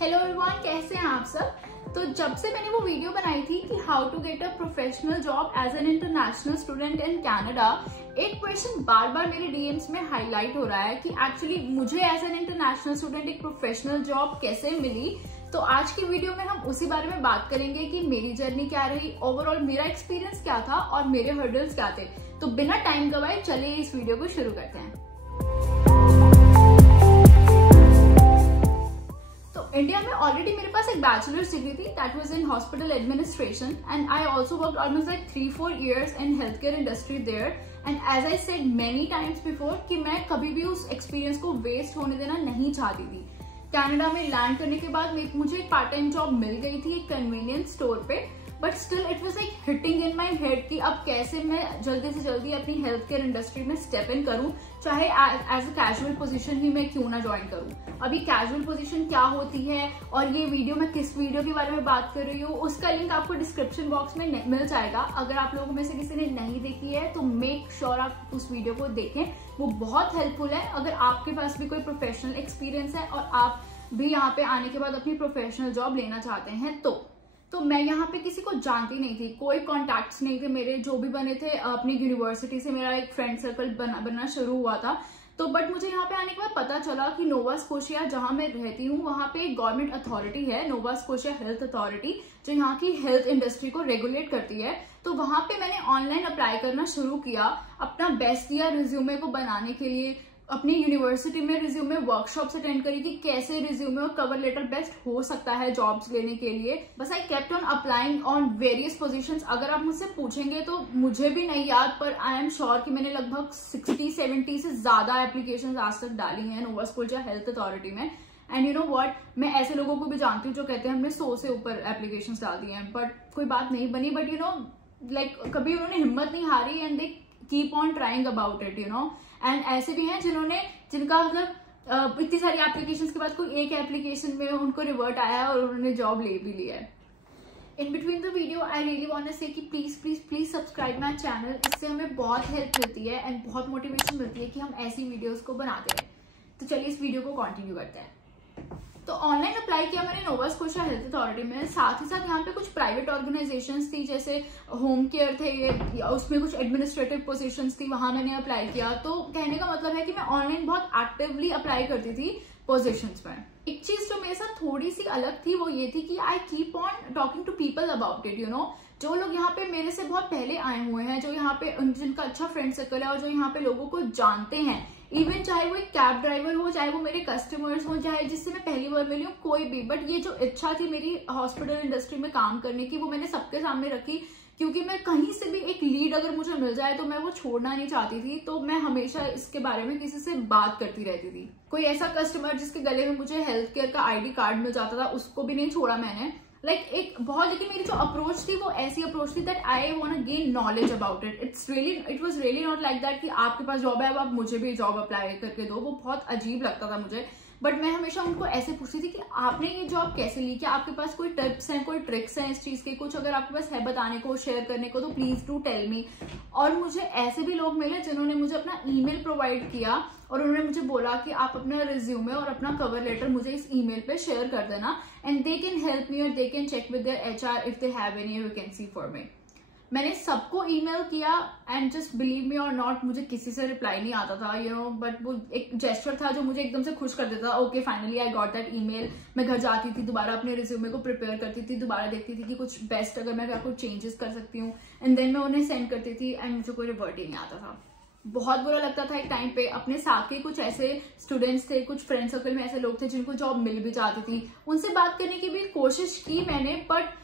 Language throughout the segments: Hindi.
हेलो एवरीवन, कैसे हैं आप सब। तो जब से मैंने वो वीडियो बनाई थी कि how to get a professional job as an international student in Canada, एक क्वेश्चन बार बार मेरे डीएम्स में हाईलाइट हो रहा है कि एक्चुअली मुझे एज एन इंटरनेशनल स्टूडेंट एक प्रोफेशनल जॉब कैसे मिली। तो आज की वीडियो में हम उसी बारे में बात करेंगे कि मेरी जर्नी क्या रही, ओवरऑल मेरा एक्सपीरियंस क्या था और मेरे हर्डल्स क्या थे। तो बिना टाइम गवाए चलिए इस वीडियो को शुरू करते हैं। इंडिया में ऑलरेडी मेरे पास एक बैचलर्स डिग्री थी, that was in hospital administration and I also worked almost like 3-4 years in health care industry there. And as I said many times before कि मैं कभी भी उस एक्सपीरियंस को वेस्ट होने देना नहीं चाहती थी। कनाडा में लैंड करने के बाद मुझे एक पार्ट टाइम जॉब मिल गई थी एक कन्वीनियंस स्टोर पे, but still it was like hitting in my head कि अब कैसे मैं जल्दी से जल्दी अपनी हेल्थ केयर इंडस्ट्री में स्टेप इन करूं, चाहे एज अ कैजुअल पोजीशन ही मैं क्यों ना ज्वाइन करूं। अभी कैजुअल पोजीशन क्या होती है और ये वीडियो में किस वीडियो के बारे में बात कर रही हूँ उसका लिंक आपको डिस्क्रिप्शन बॉक्स में मिल जाएगा। अगर आप लोगों में से किसी ने नहीं देखी है तो मेक श्योर आप उस वीडियो को देखें, वो बहुत हेल्पफुल है। अगर आपके पास भी कोई प्रोफेशनल एक्सपीरियंस है और आप भी यहाँ पे आने के बाद अपनी प्रोफेशनल जॉब लेना चाहते हैं तो मैं यहाँ पे किसी को जानती नहीं थी, कोई कॉन्टैक्ट्स नहीं थे मेरे। जो भी बने थे अपनी यूनिवर्सिटी से मेरा एक फ्रेंड सर्कल बनना शुरू हुआ था। तो बट मुझे यहाँ पे आने के बाद पता चला कि नोवा स्कोशिया जहां मैं रहती हूँ वहां पे एक गवर्नमेंट अथॉरिटी है, नोवा स्कोशिया हेल्थ अथॉरिटी, जो यहाँ की हेल्थ इंडस्ट्री को रेगुलेट करती है। तो वहां पे मैंने ऑनलाइन अप्लाई करना शुरू किया, अपना बेस्ट दिया रिज्यूमे को बनाने के लिए। अपनी यूनिवर्सिटी में रिज्यूमे वर्कशॉप्स अटेंड करी कि कैसे रिज्यूमे और कवर लेटर बेस्ट हो सकता है जॉब्स लेने के लिए। बस I kept on applying on various positions. अगर आप मुझसे पूछेंगे तो मुझे भी नहीं याद, पर आई एम श्योर कि मैंने लगभग 60-70 से ज्यादा एप्लीकेशंस आज तक डाली हैं नोवा स्कोशिया हेल्थ अथॉरिटी में। एंड यू नो व्हाट, मैं ऐसे लोगों को भी जानती हूँ जो कहते हैं हमने 100 से ऊपर एप्लीकेशंस डाल दी हैं, बट कोई बात नहीं बनी। बट यू नो लाइक कभी उन्होंने हिम्मत नहीं हारी and they keep on trying about it, you no. And ऐसे भी हैं जिनका मतलब इतनी सारी एप्लीकेशंस के बाद कोई एक एप्लीकेशन में उनको रिवर्ट आया और उन्होंने जॉब ले भी लिया है। In between the video I really want to say कि please please please subscribe my channel. इससे हमें बहुत हेल्प मिलती है एंड बहुत मोटिवेशन मिलती है कि हम ऐसी वीडियोस को बनाते रहें। तो चलिए इस वीडियो को कंटिन्यू करते हैं। तो ऑनलाइन अप्लाई किया मैंने नोवा स्कोशिया हेल्थ अथॉरिटी में। साथ ही साथ यहाँ पे कुछ प्राइवेट ऑर्गेनाइजेशंस थी, जैसे होम केयर थे, उसमें कुछ एडमिनिस्ट्रेटिव पोजीशंस थी, वहां मैंने अप्लाई किया। तो कहने का मतलब है कि मैं ऑनलाइन बहुत एक्टिवली अप्लाई करती थी पोजीशंस में। एक चीज जो मेरे साथ थोड़ी सी अलग थी वो ये थी कि I keep on talking to people about it, you know. जो लोग यहाँ पे मेरे से बहुत पहले आए हुए हैं, जो यहाँ पे जिनका अच्छा फ्रेंड सर्कल है और जो यहाँ पे लोगों को जानते हैं, इवन चाहे वो एक कैब ड्राइवर हो, चाहे वो मेरे कस्टमर्स हो, चाहे जिससे मैं पहली बार मिली हूँ, कोई भी। बट ये जो इच्छा थी मेरी हॉस्पिटल इंडस्ट्री में काम करने की, वो मैंने सबके सामने रखी, क्योंकि मैं कहीं से भी एक लीड अगर मुझे मिल जाए तो मैं वो छोड़ना नहीं चाहती थी। तो मैं हमेशा इसके बारे में किसी से बात करती रहती थी। कोई ऐसा कस्टमर जिसके गले में मुझे हेल्थ केयर का ID कार्ड मिल जाता था, उसको भी नहीं छोड़ा मैंने। एक बहुत, लेकिन मेरी जो अप्रोच थी वो ऐसी अप्रोच थी that I want to gain knowledge about it. It was really not like that कि आपके पास जॉब है अब आप मुझे भी जॉब अप्लाई करके दो। वो बहुत अजीब लगता था मुझे। बट मैं हमेशा उनको ऐसे पूछती थी कि आपने ये जॉब कैसे ली, क्या आपके पास कोई टिप्स हैं, कोई ट्रिक्स हैं इस चीज के, कुछ अगर आपके पास है बताने को, शेयर करने को, तो प्लीज डू टेल मी। और मुझे ऐसे भी लोग मिले जिन्होंने मुझे अपना ईमेल प्रोवाइड किया और उन्होंने मुझे बोला कि आप अपना रिज्यूमे और अपना कवर लेटर मुझे इस ईमेल पे शेयर कर देना and they can help me और they can check with their HR if they have any vacancy for me. मैंने सबको ईमेल किया एंड जस्ट बिलीव मी और नॉट, मुझे किसी से रिप्लाई नहीं आता था, यू नो। बट वो एक जेस्चर था जो मुझे एकदम से खुश कर देता था। Okay finally I got that email. मैं घर जाती थी, दोबारा अपने रिज्यूमे को प्रिपेयर करती थी, दोबारा देखती थी कि कुछ बेस्ट अगर मैं क्या कुछ चेंजेस कर सकती हूँ, एंड देन मैं उन्हें सेंड करती थी एंड मुझे कोई रिवर्ट ही नहीं आता था। बहुत बुरा लगता था एक टाइम पे। अपने साथ के कुछ ऐसे स्टूडेंट्स थे, कुछ फ्रेंड सर्कल में ऐसे लोग थे जिनको जॉब मिल भी जाती थी, उनसे बात करने की भी कोशिश की मैंने, बट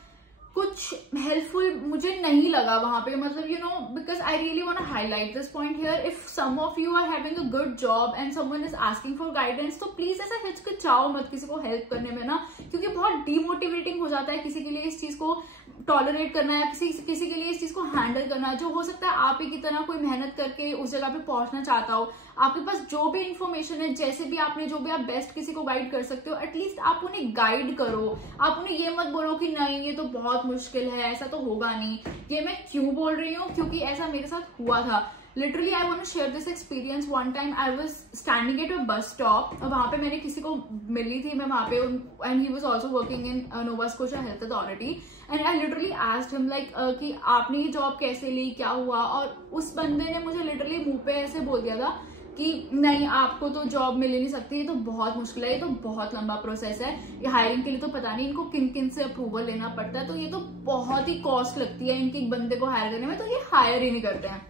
कुछ हेल्पफुल मुझे नहीं लगा वहां पे। मतलब you know, because I really want to highlight this point here, if some of you are having a good job and someone is asking for guidance, तो प्लीज ऐसा हिचकिचाओ मत किसी को हेल्प करने में ना, क्योंकि बहुत डीमोटिवेटिंग हो जाता है किसी के लिए इस चीज को टॉलरेट करना है, किसी के लिए इस चीज को हैंडल करना। जो हो सकता है आप ही की तरह कोई मेहनत करके उस जगह पे पहुंचना चाहता हो, आपके पास जो भी इंफॉर्मेशन है, जैसे भी आपने जो भी आप बेस्ट किसी को गाइड कर सकते हो, एटलीस्ट आप उन्हें गाइड करो। आप उन्हें ये मत बोलो कि नहीं ये तो बहुत मुश्किल है, ऐसा तो होगा नहीं। ये मैं क्यों बोल रही हूँ, क्योंकि ऐसा मेरे साथ हुआ था। Literally I want to share this experience. One time I was standing at a bus stop और वहां पे मैंने किसी को मिली थी, मैं वहां पे, and he was also working in Nova Scotia health authority, and I literally asked him like कि आपने ये जॉब कैसे ली, क्या हुआ. और उस बंदे ने मुझे लिटरली मुंह पे ऐसे बोल दिया था कि नहीं, आपको तो जॉब मिल ही नहीं सकती, ये तो बहुत मुश्किल है, ये तो बहुत लंबा प्रोसेस है, ये हायरिंग के लिए तो पता नहीं इनको किन किन से अप्रूवल लेना पड़ता है, तो ये तो बहुत ही कॉस्ट लगती है इनके एक बंदे को हायर करने में, तो ये हायर ही नहीं करते हैं.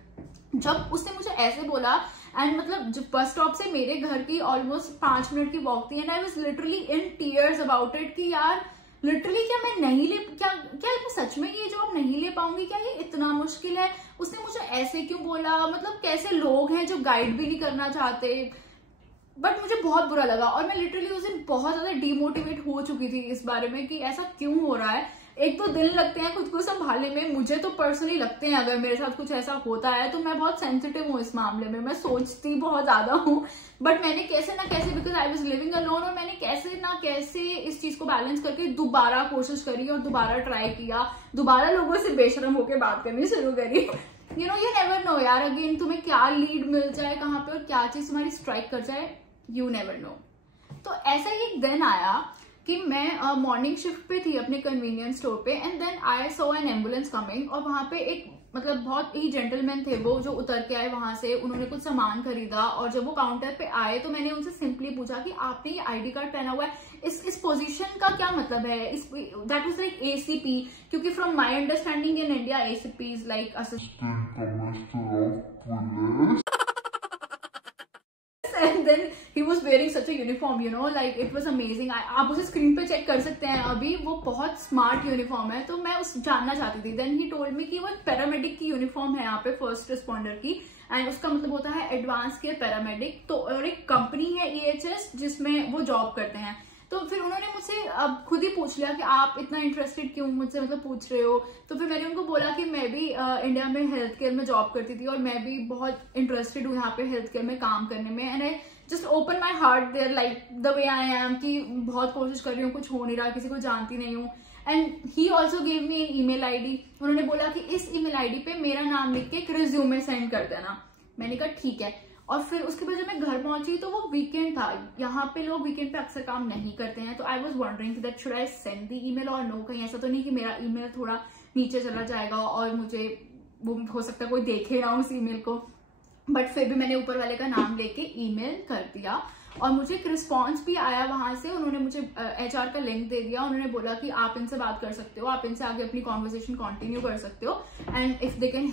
जब उसने मुझे ऐसे बोला, एंड मतलब जब बस स्टॉप से मेरे घर की ऑलमोस्ट 5 मिनट की वॉक थी, and I was literally in tears about it कि यार लिटरली क्या मैं नहीं ले, क्या मैं सच में ये जॉब नहीं ले पाऊंगी, क्या ये इतना मुश्किल है. उसने मुझे ऐसे क्यों बोला, मतलब कैसे लोग हैं जो गाइड भी नहीं करना चाहते. बट मुझे बहुत बुरा लगा और मैं लिटरली उस दिन बहुत ज्यादा डिमोटिवेट हो चुकी थी इस बारे में कि ऐसा क्यों हो रहा है. एक तो दिन लगते हैं खुद को संभालने में, मुझे तो पर्सनली लगते हैं अगर मेरे साथ कुछ ऐसा होता है तो मैं बहुत सेंसिटिव हूँ इस मामले में, मैं सोचती बहुत ज्यादा हूँ. बट मैंने कैसे ना कैसे, because I was living alone, और मैंने कैसे ना कैसे इस चीज को बैलेंस करके दोबारा कोशिश करी और दोबारा ट्राई किया, दोबारा लोगों से बेशरम होकर बात करनी शुरू करी. You know, you never know यार, अगेन तुम्हें क्या लीड मिल जाए कहाँ पे और क्या चीज तुम्हारी स्ट्राइक कर जाए, यू नेवर नो. तो ऐसा ही एक दिन आया कि मैं मॉर्निंग शिफ्ट पे थी अपने कन्वीनियंस स्टोर पे, and then I saw an ambulance coming, और वहां पे एक मतलब बहुत ही जेंटलमैन थे वो, जो उतर के आए वहां से, उन्होंने कुछ सामान खरीदा, और जब वो काउंटर पे आए तो मैंने उनसे सिंपली पूछा कि आपने ये आईडी कार्ड पहना हुआ है, इस पोजीशन का क्या मतलब है. दैट वाज लाइक ACP, क्योंकि from my understanding in India ACP is like assistant commissioner of police. And then he was wearing such a uniform, you know, like it was amazing. आप उसे स्क्रीन पे चेक कर सकते हैं अभी, वो बहुत स्मार्ट यूनिफॉर्म है. तो मैं उस जानना चाहती थी. देन ही टोल्ड मी कि वो पैरामेडिक की यूनिफॉर्म है यहाँ पे, फर्स्ट रिस्पॉन्डर की, एंड उसका मतलब होता है एडवांस केयर पैरामेडिक. तो और एक कंपनी है EHS जिसमें वो जॉब करते हैं. तो फिर उन्होंने मुझसे अब खुद ही पूछ लिया कि आप इतना इंटरेस्टेड क्यों मुझसे मतलब पूछ रहे हो. तो फिर मैंने उनको बोला कि मैं भी इंडिया में हेल्थ केयर में जॉब करती थी और मैं भी बहुत इंटरेस्टेड हूँ यहाँ पे हेल्थ केयर में काम करने में, and I just open my heart there like the way I am, कि बहुत कोशिश कर रही हूँ, कुछ हो नहीं रहा, किसी को जानती नहीं हूँ. And he also gave me an email ID. उन्होंने बोला कि इस ईमेल ID पे मेरा नाम लिख के एक रिज्यूमे सेंड कर देना. मैंने कहा ठीक है. और फिर उसके बाद जब मैं घर पहुंची तो वो वीकेंड था, यहाँ पे लोग वीकेंड पे अक्सर काम नहीं करते हैं. तो I was wondering that should I send the email और नो, कहीं ऐसा तो नहीं कि मेरा ईमेल थोड़ा नीचे चला जाएगा और मुझे वो हो सकता है कोई देखे ना उस ईमेल को. बट फिर भी मैंने ऊपर वाले का नाम लेके ईमेल कर दिया और मुझे एक रिस्पॉन्स भी आया वहां से. उन्होंने मुझे HR का लिंक दे दिया. उन्होंने बोला कि आप इनसे बात कर सकते हो, आप इनसे आगे अपनी कॉन्वर्सेशन कंटिन्यू कर सकते हो, and if they can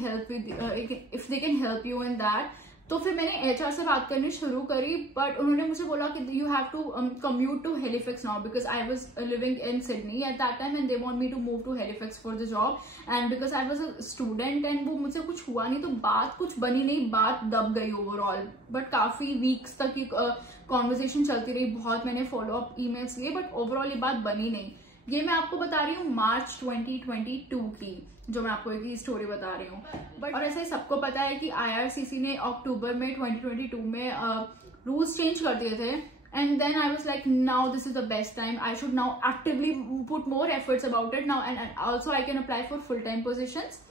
help you in that. तो फिर मैंने HR से बात करनी शुरू करी, बट उन्होंने मुझे बोला कि you have to commute to Halifax now, because I was living in Sydney at that time, and they want me to move to Halifax for the job, and because I was a student, and वो मुझसे कुछ हुआ नहीं, तो बात कुछ बनी नहीं, बात दब गई ओवरऑल. बट काफी वीक्स तक ये कॉन्वर्सेशन चलती रही, बहुत मैंने फॉलो अप ईमेल्स लिए, बट ओवरऑल ये बात बनी नहीं. ये मैं आपको बता रही हूँ मार्च 2022 की, जो मैं आपको एक स्टोरी बता रही हूँ. बट और ऐसा ही सबको पता है कि IRCC ने अक्टूबर में 2022 में रूल्स चेंज कर दिए थे, and then I was like now this is the best time, I should now actively put more efforts about it now, and also I can apply for full time positions.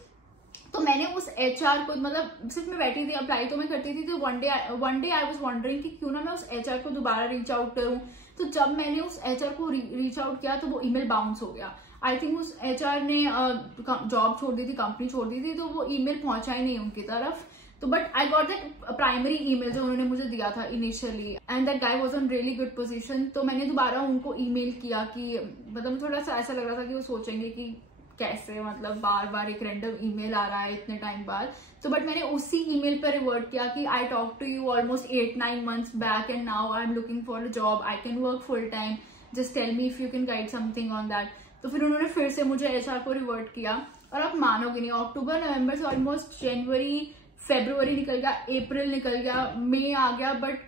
तो मैंने उस HR को, मतलब सिर्फ मैं बैठी थी, अप्लाई तो मैं करती थी, तो one day I was wondering कि क्यों ना मैं उस HR को दोबारा रीच आउट करूं. तो जब मैंने उस HR को रीच आउट किया तो वो ईमेल बाउंस हो गया. आई थिंक उस HR ने जॉब छोड़ दी थी, कंपनी छोड़ दी थी, तो वो ईमेल पहुंचा ही नहीं उनकी तरफ. तो but I got that primary email जो उन्होंने मुझे दिया था initially, and that guy was on really good position. तो मैंने दोबारा उनको ईमेल किया कि मतलब थोड़ा सा ऐसा लग रहा था कि वो सोचेंगे कि कैसे मतलब बार बार एक रैंडम ईमेल आ रहा है इतने टाइम बाद. तो बट मैंने उसी ईमेल पर रिवर्ट किया कि I talk to you almost 8-9 months back, and now I am looking for a job, I can work full time, just tell me if you can guide something on that. तो फिर उन्होंने फिर से मुझे HR को रिवर्ट किया, और आप मानोगे नहीं, अक्टूबर नवंबर से ऑलमोस्ट जनवरी फरवरी निकल गया, अप्रैल निकल गया, मई आ गया, बट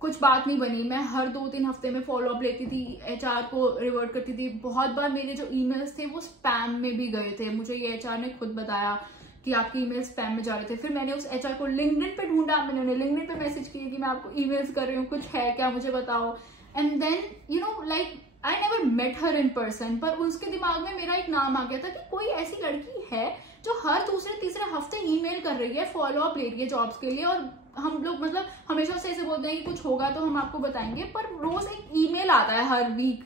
कुछ बात नहीं बनी. मैं हर 2-3 हफ्ते में फॉलो अप लेती थी, HR को रिवर्ट करती थी. बहुत बार मेरे जो ईमेल्स थे वो स्पैम में भी गए थे, मुझे ये HR ने खुद बताया कि आपके ईमेल स्पैम में जा रहे थे. फिर मैंने उस HR को लिंक्डइन पे ढूंढा, मैंने उन्हें लिंक्डइन पे मैसेज किया कि मैं आपको ईमेल्स कर रही हूँ, कुछ है क्या मुझे बताओ. And then you know like I never met her in person, पर उसके दिमाग में मेरा एक नाम आ गया था कि कोई ऐसी लड़की है जो हर दूसरे तीसरे हफ्ते ईमेल कर रही है, फॉलो अप ले रही है जॉब्स के लिए, और हम लोग मतलब हमेशा से ऐसे बोलते हैं कि कुछ होगा तो हम आपको बताएंगे, पर रोज एक ईमेल आता है हर वीक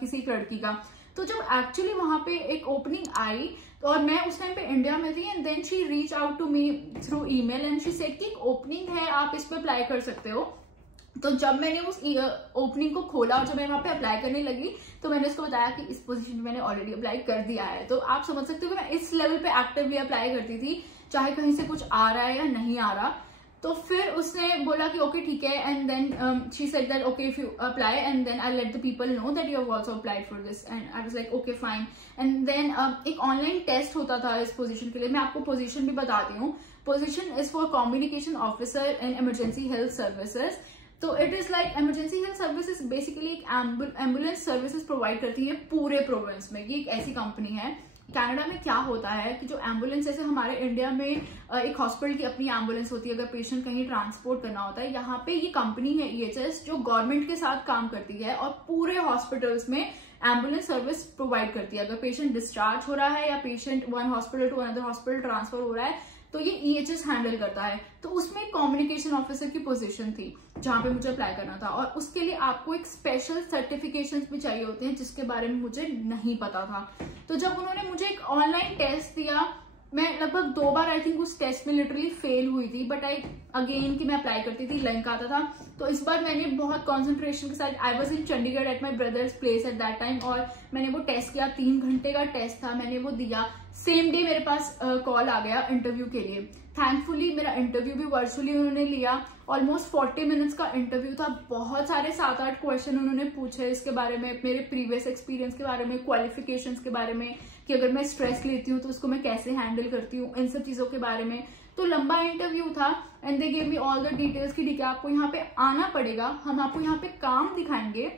किसी एक लड़की का। तो जब एक्चुअली वहां पे एक ओपनिंग आई और मैं उस टाइम पे इंडिया में थी, and then she reach out to me through email and she said कि एक ओपनिंग है, आप इस पे अप्लाई कर सकते हो। तो जब मैंने उस ओपनिंग को खोला और जब मैं वहां पे अप्लाई करने लगी तो मैंने उसको बताया कि इस पोजीशन में मैंने ऑलरेडी अप्लाई कर दिया है। तो आप समझ सकते हो कि मैं इस लेवल पे एक्टिवली अप्लाई करती थी, चाहे कहीं से कुछ आ रहा है या नहीं आ रहा। तो फिर उसने बोला कि ओके ठीक है, and then she said that okay if you apply and then I let the people know that you have also applied for this, and I was like okay fine. And then एक ऑनलाइन टेस्ट होता था इस पोजीशन के लिए, मैं आपको पोजीशन भी बताती हूँ। Position is for communication officer in emergency health services. तो it is like emergency health services basically एक एम्बुलेंस सर्विसेज प्रोवाइड करती है पूरे प्रोविंस में। ये एक ऐसी कंपनी है। कनाडा में क्या होता है कि जो एम्बुलेंस, जैसे हमारे इंडिया में एक हॉस्पिटल की अपनी एम्बुलेंस होती है अगर पेशेंट कहीं ट्रांसपोर्ट करना होता है, यहाँ पे ये कंपनी है EHS जो गवर्नमेंट के साथ काम करती है और पूरे हॉस्पिटल्स में एम्बुलेंस सर्विस प्रोवाइड करती है। अगर पेशेंट डिस्चार्ज हो रहा है या patient one hospital to another hospital transfer हो रहा है तो ये EHS हैंडल करता है। तो उसमें कम्युनिकेशन ऑफिसर की पोजीशन थी जहां पे मुझे अप्लाई करना था, और उसके लिए आपको एक स्पेशल सर्टिफिकेशंस भी चाहिए होते हैं जिसके बारे में मुझे नहीं पता था। तो जब उन्होंने मुझे एक ऑनलाइन टेस्ट दिया, मैं लगभग 2 बार आई थिंक उस टेस्ट में लिटरली फेल हुई थी, बट आई अगेन कि मैं अप्लाई करती थी, लिंक आता था। तो इस बार मैंने बहुत कॉन्सेंट्रेशन के साथ, I was in Chandigarh at my brothers place at that time, और मैंने वो टेस्ट किया। 3 घंटे का टेस्ट था, मैंने वो दिया। सेम डे मेरे पास कॉल आ गया इंटरव्यू के लिए। थैंकफुली मेरा इंटरव्यू भी वर्चुअली उन्होंने लिया। ऑलमोस्ट 40 मिनट्स का इंटरव्यू था। बहुत सारे 7-8 क्वेश्चन उन्होंने पूछे इसके बारे में, मेरे प्रीवियस एक्सपीरियंस के बारे में, क्वालिफिकेशंस के बारे में, कि अगर मैं स्ट्रेस लेती हूँ तो उसको मैं कैसे हैंडल करती हूँ, इन सब चीजों के बारे में। तो लंबा इंटरव्यू था and they gave me all the details कि ठीक है आपको यहाँ पे आना पड़ेगा, हम आपको यहाँ पे काम दिखाएंगे,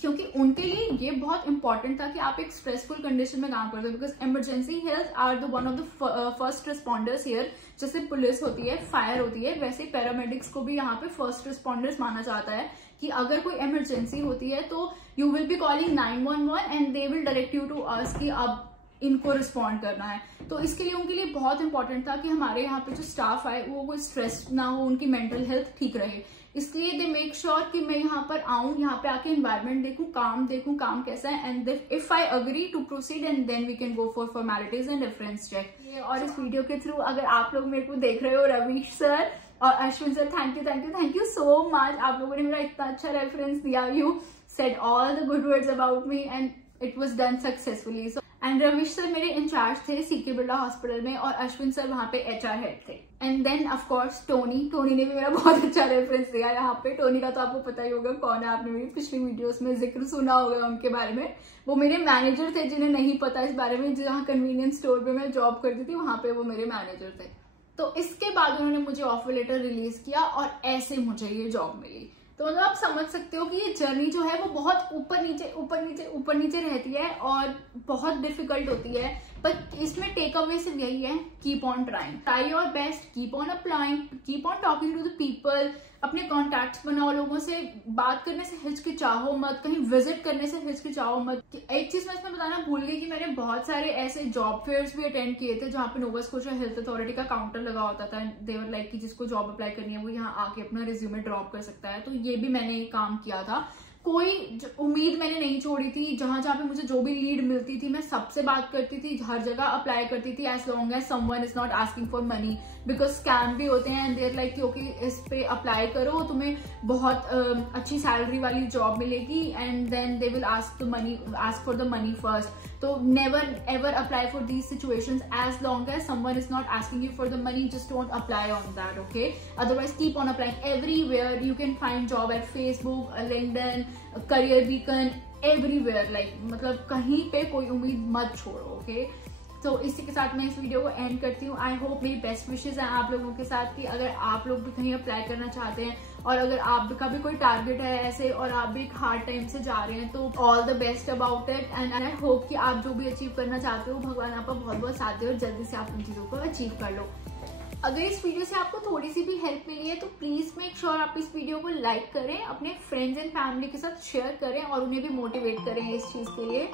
क्योंकि उनके लिए ये बहुत इंपॉर्टेंट था कि आप एक स्ट्रेसफुल कंडीशन में काम करते हो, because emergency health are the one of the first responders here. जैसे पुलिस होती है, फायर होती है, वैसे पैरामेडिक्स को भी यहाँ पे फर्स्ट रिस्पॉन्डर्स माना जाता है कि अगर कोई इमरजेंसी होती है तो you will be calling 911 and they will direct you to us कि अब इनको रिस्पॉन्ड करना है। तो इसके लिए उनके लिए बहुत इंपॉर्टेंट था कि हमारे यहाँ पे जो स्टाफ आए वो कोई स्ट्रेस ना हो, उनकी मेंटल हेल्थ ठीक रहे। इसलिए दे मेक श्योर कि मैं यहाँ पर आऊं, यहाँ पे आके एनवायरमेंट देखूं, काम कैसा है, and if I agree to proceed and then we can go for formalities and reference check. और इस वीडियो के थ्रू अगर आप लोग मेरे को देख रहे हो, रवीश सर और Ashwin sir, thank you so much. आप लोगों ने मेरा इतना अच्छा रेफरेंस दिया, you said all the good words about me and it was done successfully. And Ravish sir मेरे इंचार्ज थे सीके बिरला हॉस्पिटल में, और अश्विन सर वहां पे HR हेड थे। And then of course Tony ने भी मेरा बहुत अच्छा रेफरेंस दिया यहाँ पे। टोनी का तो आपको पता ही होगा कौन है, आपने मेरी पिछली वीडियोस में जिक्र सुना होगा उनके बारे में। वो मेरे मैनेजर थे, जिन्हें नहीं पता इस बारे में, जहाँ कन्वीनियंस स्टोर पे मैं जॉब करती थी वहां पे वो मेरे मैनेजर थे। तो इसके बाद उन्होंने मुझे ऑफर लेटर रिलीज किया और ऐसे मुझे ये जॉब मिली। तो मतलब आप समझ सकते हो कि ये जर्नी जो है वो बहुत ऊपर नीचे रहती है और बहुत डिफिकल्ट होती है, पर इसमें टेक अवे सिर्फ यही है, keep on trying, try your best, keep on applying, keep on talking to the people, अपने कॉन्टैक्ट्स बनाओ, लोगों से बात करने से हिचकिचाओ मत, कहीं विजिट करने से हिचकिचाओ मत। एक चीज मैं इसमें बताना भूल गई कि मैंने बहुत सारे ऐसे जॉब फेयर्स भी अटेंड किए थे जहाँ पे नोवा स्कोशिया हेल्थ अथॉरिटी का काउंटर लगा होता था। देवर लाइक कि जिसको जॉब अप्लाई करनी है वो यहाँ आके अपना रिज्यूमे ड्रॉप कर सकता है। तो ये भी मैंने काम किया था। कोई उम्मीद मैंने नहीं छोड़ी थी, जहां पे मुझे जो भी लीड मिलती थी मैं सबसे बात करती थी, हर जगह अप्लाई करती थी, as long as someone is not asking for money, because scam भी होते हैं एंड देयर लाइक कि ओके इस पे अप्लाई करो, तुम्हें बहुत अच्छी सैलरी वाली जॉब मिलेगी and then they will ask for the money first. तो never ever apply for these situations, as long as someone is not asking you for the money, just don't apply on that, okay? Otherwise keep on applying everywhere, you can find job at Facebook, LinkedIn, career beacon, everywhere, like मतलब कहीं पे कोई उम्मीद मत छोड़ो, ओके? तो इसी के साथ मैं इस वीडियो को एंड करती हूँ। आई होप मेरी बेस्ट विशेज हैं आप लोगों के साथ कि अगर आप लोग भी कहीं अप्लाई करना चाहते हैं और अगर आपका भी कोई टारगेट है ऐसे और आप भी एक हार्ड टाइम से जा रहे हैं तो all the best about it and I hope कि आप जो भी अचीव करना चाहते हो भगवान आपका बहुत बहुत साथ दे और जल्दी से आप उन चीजों को अचीव कर लो। अगर इस वीडियो से आपको थोड़ी सी भी हेल्प मिली है तो प्लीज मेक श्योर आप इस वीडियो को लाइक करें, अपने फ्रेंड्स एंड फैमिली के साथ शेयर करें और उन्हें भी मोटिवेट करें इस चीज के लिए।